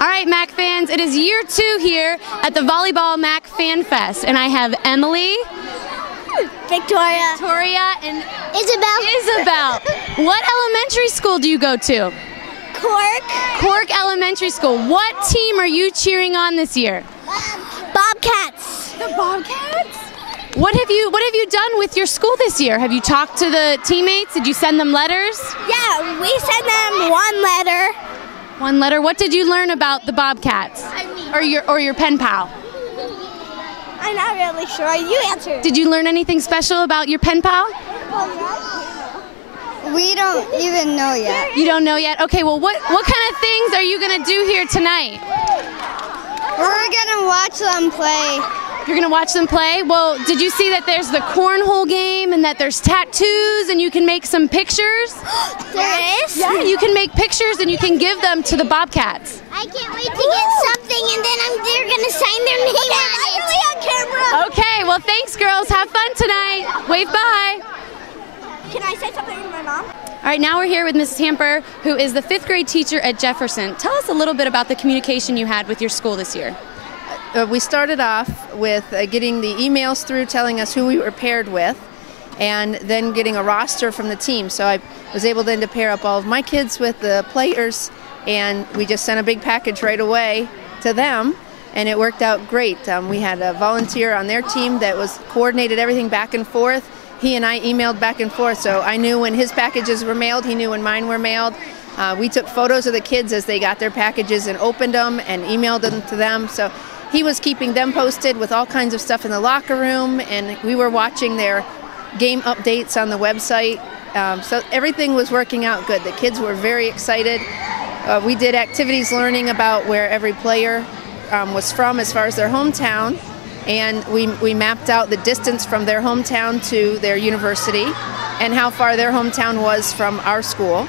All right, MAC fans, it is year 2 here at the Volleyball MAC Fan Fest, and I have Emily, Victoria, and Isabel. What elementary school do you go to? Cork Elementary School. What team are you cheering on this year? Bobcats. The Bobcats? What have you done with your school this year? Have you talked to the teammates? Did you send them letters? Yeah, we sent them one letter. One letter. What did you learn about the Bobcats? Or your pen pal? I'm not really sure. You answer. Did you learn anything special about your pen pal? We don't even know yet. You don't know yet? Okay, well what kind of things are you going to do here tonight? We're going to watch them play. You're going to watch them play? Well, did you see that there's the cornhole game and that there's tattoos and you can make some pictures? There is? Yeah, you can make pictures and you can give them to the Bobcats. I can't wait to get something and then they're going to sign their name on camera. Okay, well thanks girls. Have fun tonight. Wave bye. Can I say something to my mom? All right, now we're here with Mrs. Hamper, who is the 5th grade teacher at Jefferson. Tell us a little bit about the communication you had with your school this year. We started off with getting the emails through telling us who we were paired with, and then getting a roster from the team. So I was able then to pair up all of my kids with the players, and we just sent a big package right away to them, and it worked out great. We had a volunteer on their team that was coordinated everything back and forth. He and I emailed back and forth, so I knew when his packages were mailed, he knew when mine were mailed. We took photos of the kids as they got their packages and opened them and emailed them to them. So he was keeping them posted with all kinds of stuff in the locker room, and we were watching their game updates on the website. So everything was working out good. The kids were very excited. We did activities learning about where every player was from as far as their hometown, and we mapped out the distance from their hometown to their university and how far their hometown was from our school.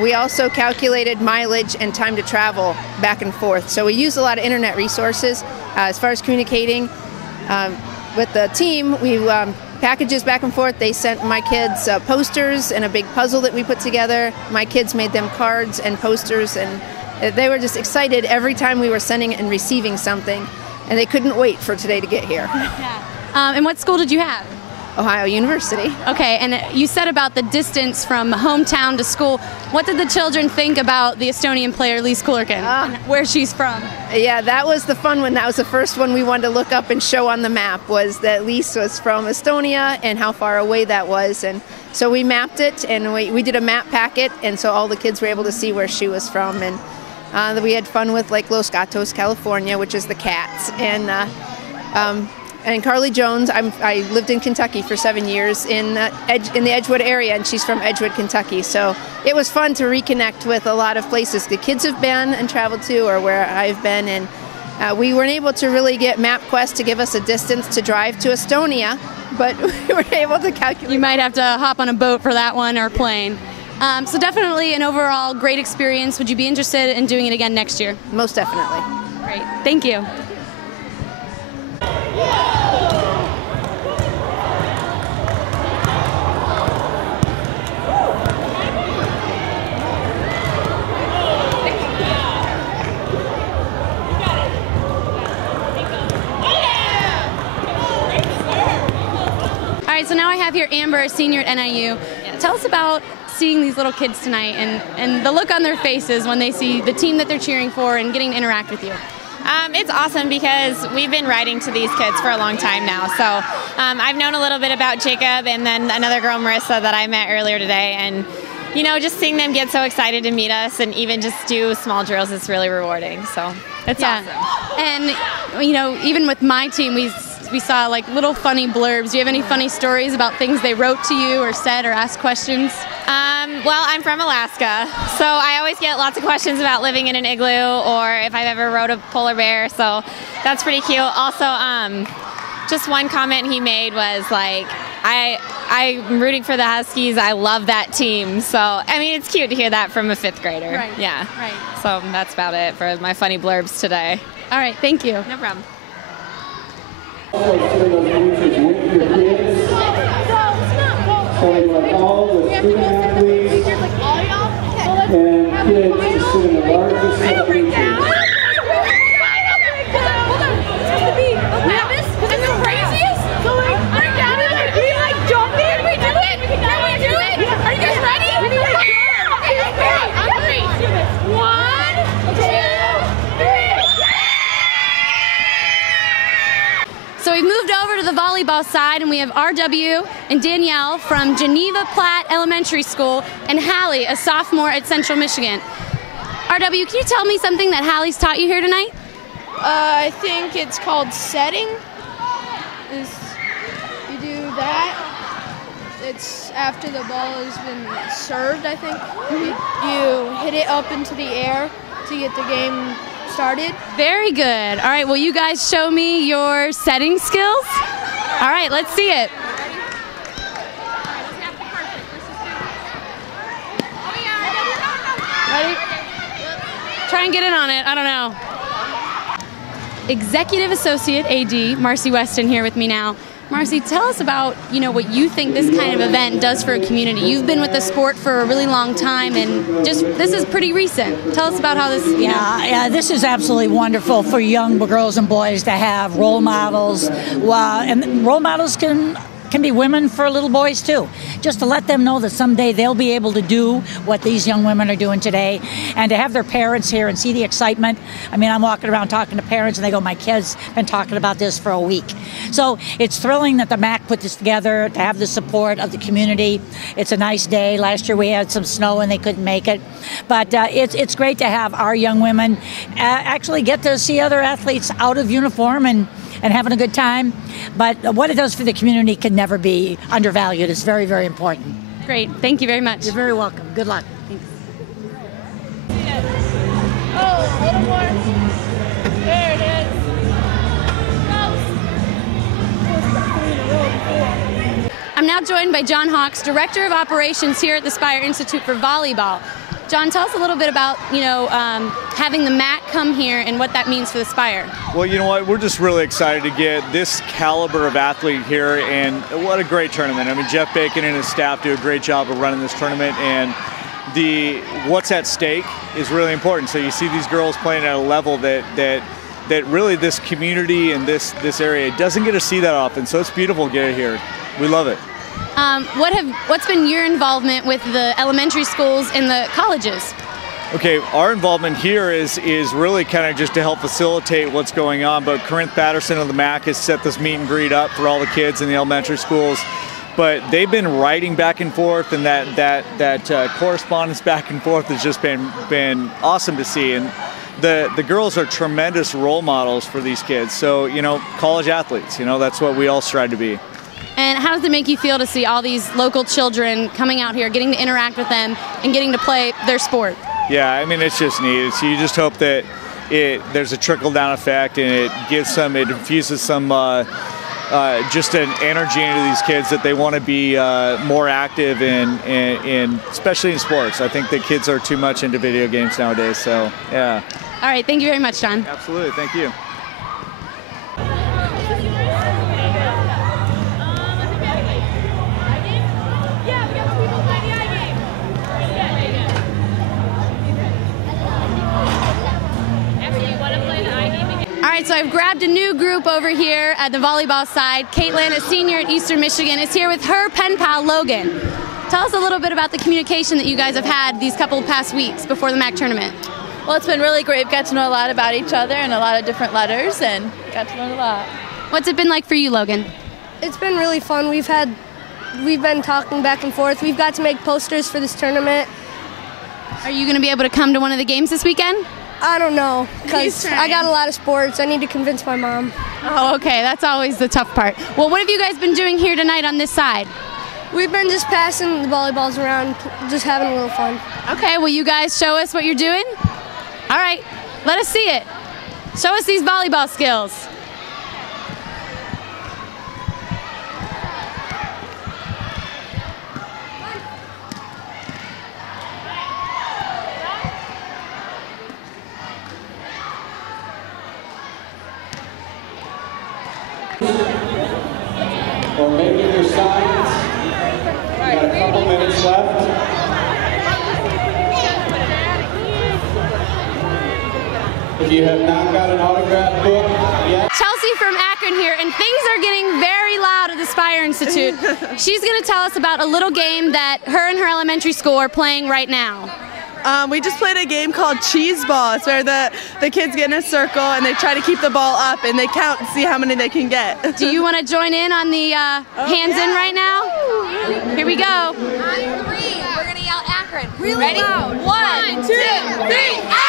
We also calculated mileage and time to travel back and forth. So we used a lot of internet resources as far as communicating with the team. We packages back and forth. They sent my kids posters and a big puzzle that we put together. My kids made them cards and posters, and they were just excited every time we were sending and receiving something, and they couldn't wait for today to get here. Yeah. And what school did you have? Ohio University. Okay, and you said about the distance from hometown to school. What did the children think about the Estonian player, Lise Kullerken, and where she's from? Yeah, that was the fun one. That was the first one we wanted to look up and show on the map, was that Lise was from Estonia and how far away that was. And so we mapped it, and we did a map packet, and so all the kids were able to see where she was from. And we had fun with like Los Gatos, California, which is the cats. And Carly Jones, I lived in Kentucky for 7 years in the Edgewood area, and she's from Edgewood, Kentucky. So it was fun to reconnect with a lot of places the kids have been and traveled to, or where I've been. And we weren't able to really get MapQuest to give us a distance to drive to Estonia, but we were able to calculate. You might have to hop on a boat for that one, or plane. So definitely an overall great experience. Would you be interested in doing it again next year? Most definitely. Great. Thank you. All right, so now I have here Amber, a senior at NIU. Tell us about seeing these little kids tonight and the look on their faces when they see the team that they're cheering for and getting to interact with you. It's awesome because we've been writing to these kids for a long time now. So I've known a little bit about Jacob and then another girl, Marissa, that I met earlier today. And, you know, just seeing them get so excited to meet us and even just do small drills is really rewarding. So it's awesome. And, you know, even with my team, we saw like little funny blurbs. Do you have any funny stories about things they wrote to you or said or asked questions? Well, I'm from Alaska, so I always get lots of questions about living in an igloo or if I've ever rode a polar bear, so that's pretty cute. Also, just one comment he made was like, I'm rooting for the Huskies. I love that team. So, I mean, it's cute to hear that from a 5th grader. Right. Yeah. Right. So that's about it for my funny blurbs today. All right. Thank you. No problem. All the student athletes and kids to sit in the largest volleyball side, and we have RW and Danielle from Geneva Platte Elementary School, and Hallie, a sophomore at Central Michigan. RW, can you tell me something that Hallie's taught you here tonight? I think it's called setting. You do that. It's after the ball has been served, I think. You hit it up into the air to get the game started. Very good. All right, will you guys show me your setting skills? All right, let's see it. Ready? Try and get in on it. I don't know. Executive Associate AD Marcy Weston here with me now. Marcy, tell us about, what you think this kind of event does for a community. You've been with the sport for a really long time, and this is pretty recent. Tell us about how this, Yeah, this is absolutely wonderful for young girls and boys to have role models. And role models can be women for little boys too, just to let them know that someday they'll be able to do what these young women are doing today, and to have their parents here and see the excitement. I mean, I'm walking around talking to parents and they go, my kid's been talking about this for a week. So it's thrilling that the MAC put this together, to have the support of the community. It's a nice day. Last year we had some snow and they couldn't make it, but it's great to have our young women actually get to see other athletes out of uniform and having a good time. But what it does for the community can never be undervalued. It's very, very important. Great. Thank you very much. You're very welcome. Good luck. Thanks. Oh, a little more. There it is. I'm now joined by John Hawks, Director of Operations here at the Spire Institute for Volleyball. John, tell us a little bit about, having the MAC come here and what that means for the Spire. Well, you know what? We're just really excited to get this caliber of athlete here, and what a great tournament. I mean, Jeff Bacon and his staff do a great job of running this tournament, and what's at stake is really important. So you see these girls playing at a level that really this community and this area doesn't get to see that often. So it's beautiful to get it here. We love it. What's been your involvement with the elementary schools and the colleges? Okay, our involvement here is really kind of just to help facilitate what's going on, but Corinth Patterson of the MAC has set this meet and greet up for all the kids in the elementary schools. But they've been writing back and forth, and that correspondence back and forth has just been awesome to see. And the girls are tremendous role models for these kids. So, college athletes, that's what we all strive to be. And how does it make you feel to see all these local children coming out here, getting to interact with them, and getting to play their sport? Yeah, I mean, it's just neat. You just hope that there's a trickle-down effect, and it infuses some just an energy into these kids that they want to be more active in, especially in sports. I think that kids are too much into video games nowadays, so yeah. All right, thank you very much, John. Absolutely, thank you. All right, so I've grabbed a new group over here at the volleyball side. Caitlin, a senior at Eastern Michigan, is here with her pen pal, Logan. Tell us a little bit about the communication that you guys have had these couple of past weeks before the MAC tournament. Well, it's been really great. We've got to know a lot about each other and a lot of different letters, and got to learn a lot. What's it been like for you, Logan? It's been really fun. We've been talking back and forth. We've got to make posters for this tournament. Are you going to be able to come to one of the games this weekend? I don't know, because I got a lot of sports. I need to convince my mom. Oh, okay. That's always the tough part. Well, what have you guys been doing here tonight on this side? We've been just passing the volleyballs around, just having a little fun. Okay, will you guys show us what you're doing? All right, let us see it. Show us these volleyball skills. Or making your signs. We've got a couple minutes left. If you have not got an autograph book yet. Chelsea from Akron here, and things are getting very loud at the Spire Institute. She's going to tell us about a little game that her and her elementary school are playing right now. We just played a game called Cheese Ball. It's where the kids get in a circle and they try to keep the ball up and they count and see how many they can get. Do you want to join in on the hands in right now? Here we go. On 3, we're going to yell Akron. Really ready? Loud. 1, 2, 3, Akron!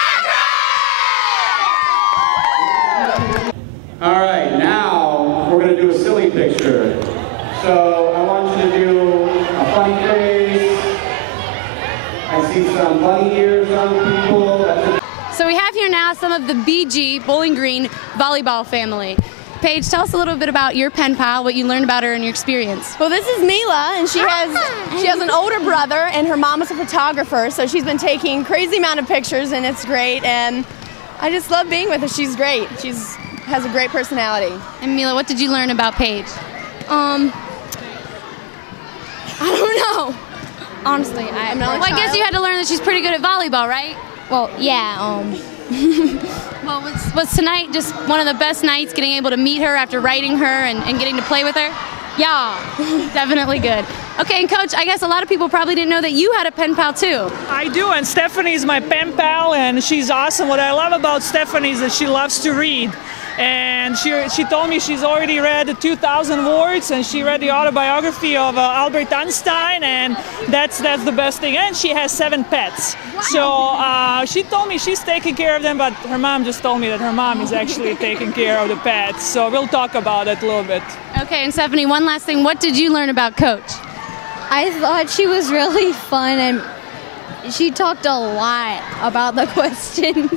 All right, now we're going to do a silly picture. So I want you to do a funny face. I see some bunny ears on people. So we have here now some of the BG Bowling Green volleyball family. Paige, tell us a little bit about your pen pal, what you learned about her and your experience. Well, this is Mila, and she has an older brother, and her mom is a photographer, so she's been taking a crazy amount of pictures, and it's great, and I just love being with her. She's great. She's has a great personality. And Mila, what did you learn about Paige? I don't know. Honestly, I'm not. Well, I guess you had to learn that she's pretty good at volleyball, right? Well, yeah. Well, was tonight just one of the best nights, getting able to meet her after writing her and getting to play with her? Yeah, definitely good. Okay, and Coach, I guess a lot of people probably didn't know that you had a pen pal too. I do, and Stephanie's my pen pal, and she's awesome. What I love about Stephanie is that she loves to read. And she told me she's already read 2,000 words, and she read the autobiography of Albert Einstein, and that's the best thing. And she has 7 pets. Wow. So she told me she's taking care of them, but her mom just told me that her mom is actually taking care of the pets. So we'll talk about it a little bit. Okay, and Stephanie, one last thing. What did you learn about Coach? I thought she was really fun, and she talked a lot about the questions.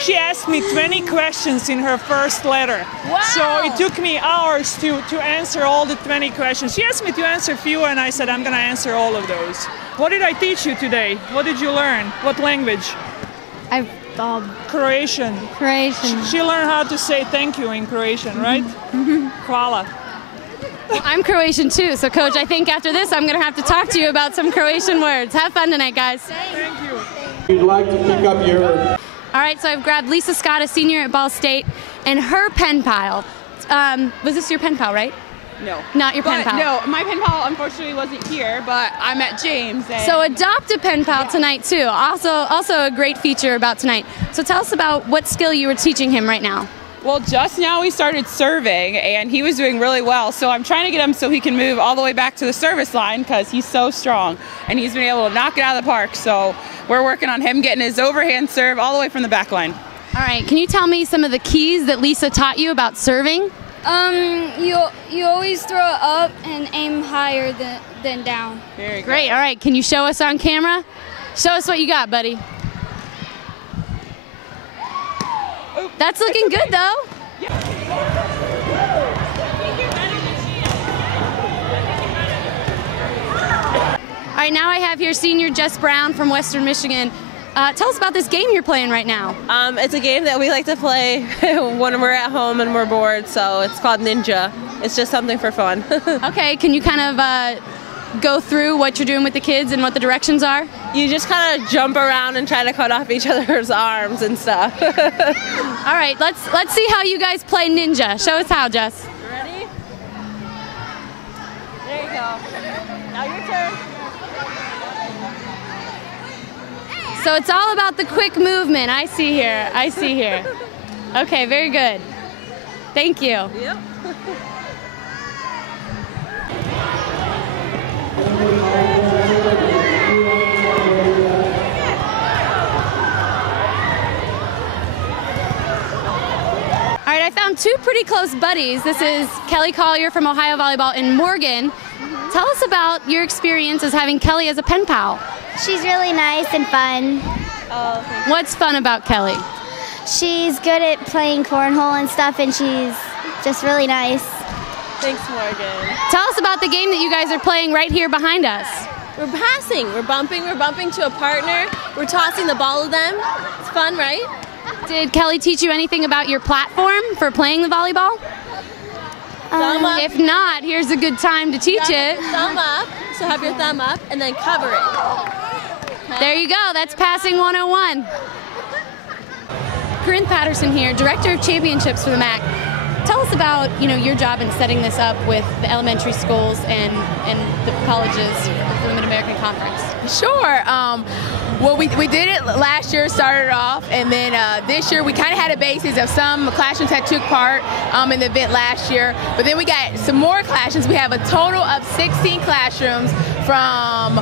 She asked me 20 questions in her first letter. Wow. So it took me hours to answer all the 20 questions. She asked me to answer a few, and I said, I'm going to answer all of those. What did I teach you today? What did you learn? What language? Croatian. Croatian. She learned how to say thank you in Croatian, right? Hvala. Well, I'm Croatian too, so Coach, I think after this I'm going to have to talk to you about some Croatian words. Have fun tonight, guys. Thank you. You'd like to pick up your... All right, so I've grabbed Lisa Scott, a senior at Ball State, and her pen pal. Was this your pen pal, right? No. Not your pen pal? No, my pen pal unfortunately wasn't here, but I met James. And so adopt a pen pal tonight too. Also a great feature about tonight. So tell us about what skill you were teaching him right now. Well, just now we started serving, and he was doing really well. So I'm trying to get him so he can move all the way back to the service line because he's so strong, and he's been able to knock it out of the park. So we're working on him getting his overhand serve all the way from the back line. All right, can you tell me some of the keys that Lisa taught you about serving? You always throw it up and aim higher than down. Very good. Great. All right, can you show us on camera? Show us what you got, buddy. That's looking good, though. All right, now I have here senior Jess Brown from Western Michigan. Tell us about this game you're playing right now. It's a game that we like to play when we're at home and we're bored, so it's called Ninja. It's just something for fun. Okay, can you kind of go through what you're doing with the kids and what the directions are? You just kind of jump around and try to cut off each other's arms and stuff. All right, let's see how you guys play Ninja. Show us how, Jess. Ready? There you go. Now your turn. So it's all about the quick movement. I see here. Okay, very good. Thank you. Yep. All right, I found 2 pretty close buddies. This is Kelly Collier from Ohio Volleyball and Morgan. Tell us about your experience as having Kelly as a pen pal. She's really nice and fun. What's fun about Kelly? She's good at playing cornhole and stuff, and she's just really nice. Thanks, Morgan. Tell us about the game that you guys are playing right here behind us. We're passing. We're bumping to a partner. We're tossing the ball to them. It's fun, right? Did Kelly teach you anything about your platform for playing the volleyball? Thumb up. If not, here's a good time to teach it. Thumb up. So have your thumb up and then cover it. Okay. There you go. That's passing 101. Corinne Patterson here, Director of Championships for the MAC. Tell us about your job in setting this up with the elementary schools and the colleges for the Mid-American Conference. Sure. Well, we did it last year, started off, and then this year we kind of had a basis of some classrooms that took part in the event last year, but then we got some more classrooms. We have a total of 16 classrooms from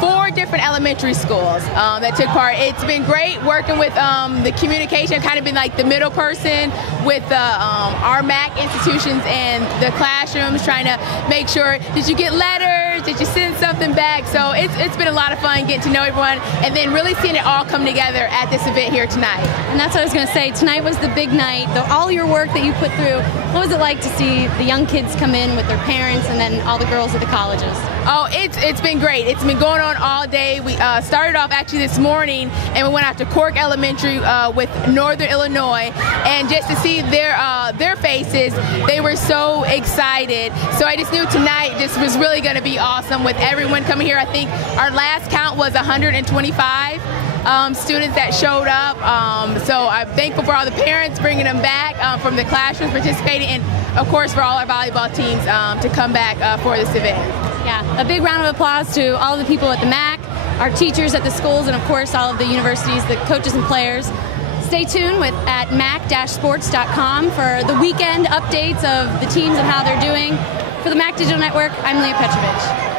4 different elementary schools that took part. It's been great working with the communication, kind of been like the middle person with our MAC institutions and the classrooms, trying to make sure, did you get letters, did you send something back? So it's been a lot of fun getting to know everyone and then really seeing it all come together at this event here tonight. And that's what I was going to say. Tonight was the big night. All your work that you put through, what was it like to see the young kids come in with their parents and then all the girls at the colleges? Oh, it's been great. It's been going on all day. We started off actually this morning, and we went out to Cork Elementary with Northern Illinois, and just to see their faces, they were so excited. So I just knew tonight just was really going to be awesome with everyone coming here. I think our last count was 125 students that showed up. So I'm thankful for all the parents bringing them back from the classrooms participating, and of course for all our volleyball teams to come back for this event. Yeah, a big round of applause to all the people at the MAC, our teachers at the schools, and of course all of the universities, the coaches and players. Stay tuned at mac-sports.com for the weekend updates of the teams and how they're doing. For the MAC Digital Network, I'm Leah Petrovich.